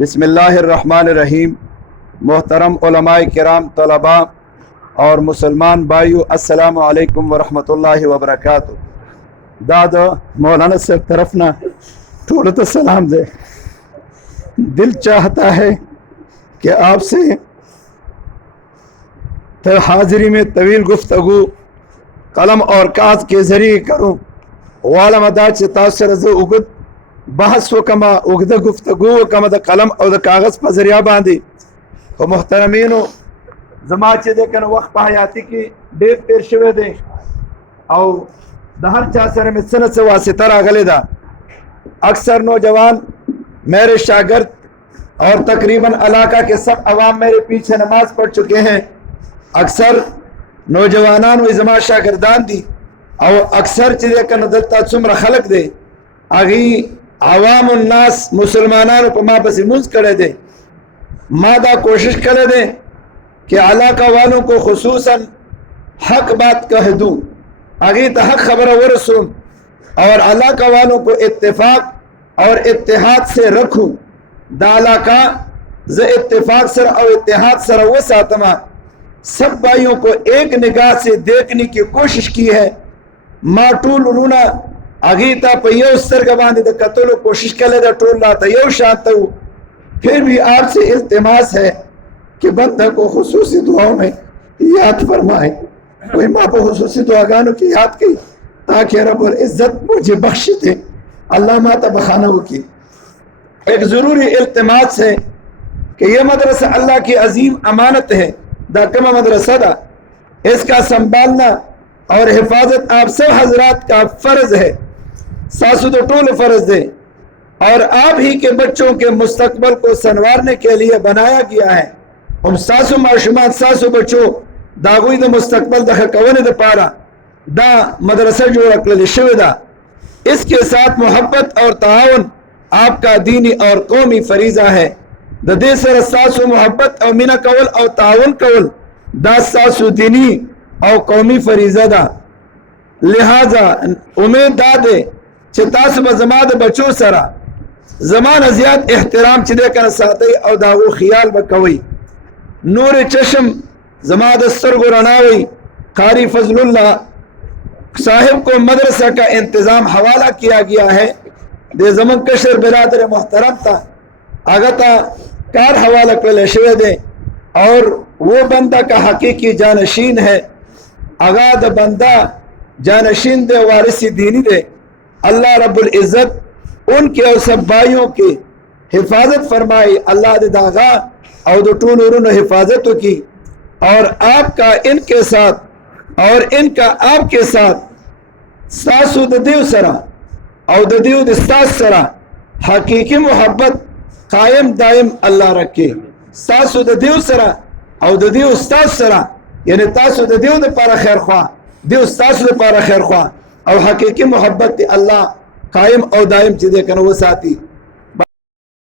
بسم اللہ الرحمن الرحیم۔ محترم علماء کرام، طلباء اور مسلمان بھائیو، السلام علیکم ورحمۃ اللہ وبرکاتہ۔ داد مولانا صاحب طرف نہ ٹھوڑا تو سلام دے۔ دل چاہتا ہے کہ آپ سے حاضری میں طویل گفتگو قلم اور کاغذ کے ذریعے کروں، والم اداج سے تاثر اگد بحث و کما اگد گفتگو و کما دا قلم اور دا کاغذ پر ذریعہ باندھی و محترمینو زما چے دے کن وقت پا حیاتی کی دیر تیر شوے دے او دا ہر چاہ سر میں سنت سے واسطہ راغلے دا۔ اکثر نوجوان میرے شاگرد اور تقریباً علاقہ کے سب عوام میرے پیچھے نماز پڑھ چکے ہیں۔ اکثر نوجوانان و زما شاگردان دی او اکثر چے دے کن دلتا سمر خلق دے آگئی عوام الناس مسلمانان کو ماں پسی منز کرے دے۔ ماں دا کوشش کرے دے کہ علاقہ والوں کو خصوصاً حق بات کہہ دوں، آگئی تا حق خبر ورسوں اور علاقہ والوں کو اتفاق اور اتحاد سے رکھوں۔ دا علاقہ ز اتفاق سر اور اتحاد سر وہ ساتما سب بھائیوں کو ایک نگاہ سے دیکھنے کی کوشش کی ہے۔ ماں ٹول رونا اگیتا پہ یو سرگ باندھے دا قتلو کوشش کرے دا ٹول لاتا یو شانتا ہو۔ پھر بھی آپ سے التماس ہے کہ بندہ کو خصوصی دعاؤں میں یاد فرمائے۔ کوئی ماں کو خصوصی دعاگانوں کی یاد کی تاکہ رب العزت مجھے بخش دے۔ اللہ ماتا بخانہ ہو کی ایک ضروری التماس ہے کہ یہ مدرسہ اللہ کی عظیم امانت ہے۔ دا کما مدرسہ دا اس کا سنبھالنا اور حفاظت آپ سب حضرات کا فرض ہے، ساسو تو ٹول فرض دے، اور آپ ہی کے بچوں کے مستقبل کو سنوارنے کے لیے بنایا گیا ہے۔ ہم ساسو معشومات ساسو بچوں داغوی دا مستقبل دا خکونے دا پارا دا مدرسہ جو رکھلے شوی دا۔ اس کے ساتھ محبت اور تعاون آپ کا دینی اور قومی فریضہ ہے۔ دا دے سر ساسو محبت اور منہ کول اور تعاون کول دا ساسو دینی اور قومی فریضہ دا۔ لہذا امید دا دے چھے تاسو با زمان دا بچو سرا زمان زیاد احترام چھ دے کر ساتے اور داغو خیال بکوئی۔ نور چشم زمان دا سرگو رناوئی۔ قاری فضل اللہ صاحب کو مدرسہ کا انتظام حوالہ کیا گیا ہے۔ دے زمان کشر برادر محترم تا آگتا کار حوالہ کلے شوے دے اور وہ بندہ کا حقیقی جانشین ہے۔ آگاد بندہ جانشین دے وارثی دینی دے۔ اللہ رب العزت ان کے اور سب بھائیوں کی حفاظت فرمائی۔ اللہ دے داغا اور دو ٹول ارون حفاظت کی اور آپ کا ان کے ساتھ اور ان کا آپ کے ساتھ ساسو دیو سرا اور دیو دستاس سرا حقیقی محبت قائم دائم اللہ رکھے۔ ساسو دیو سرا اور دیو استاس سرا یعنی تاسو دیو دے پارا خیر خواہ دیو استاس دے پارا خیر خواہ اور حقیقی محبت اللہ قائم اور دائم چیزیں کنو ساتھی۔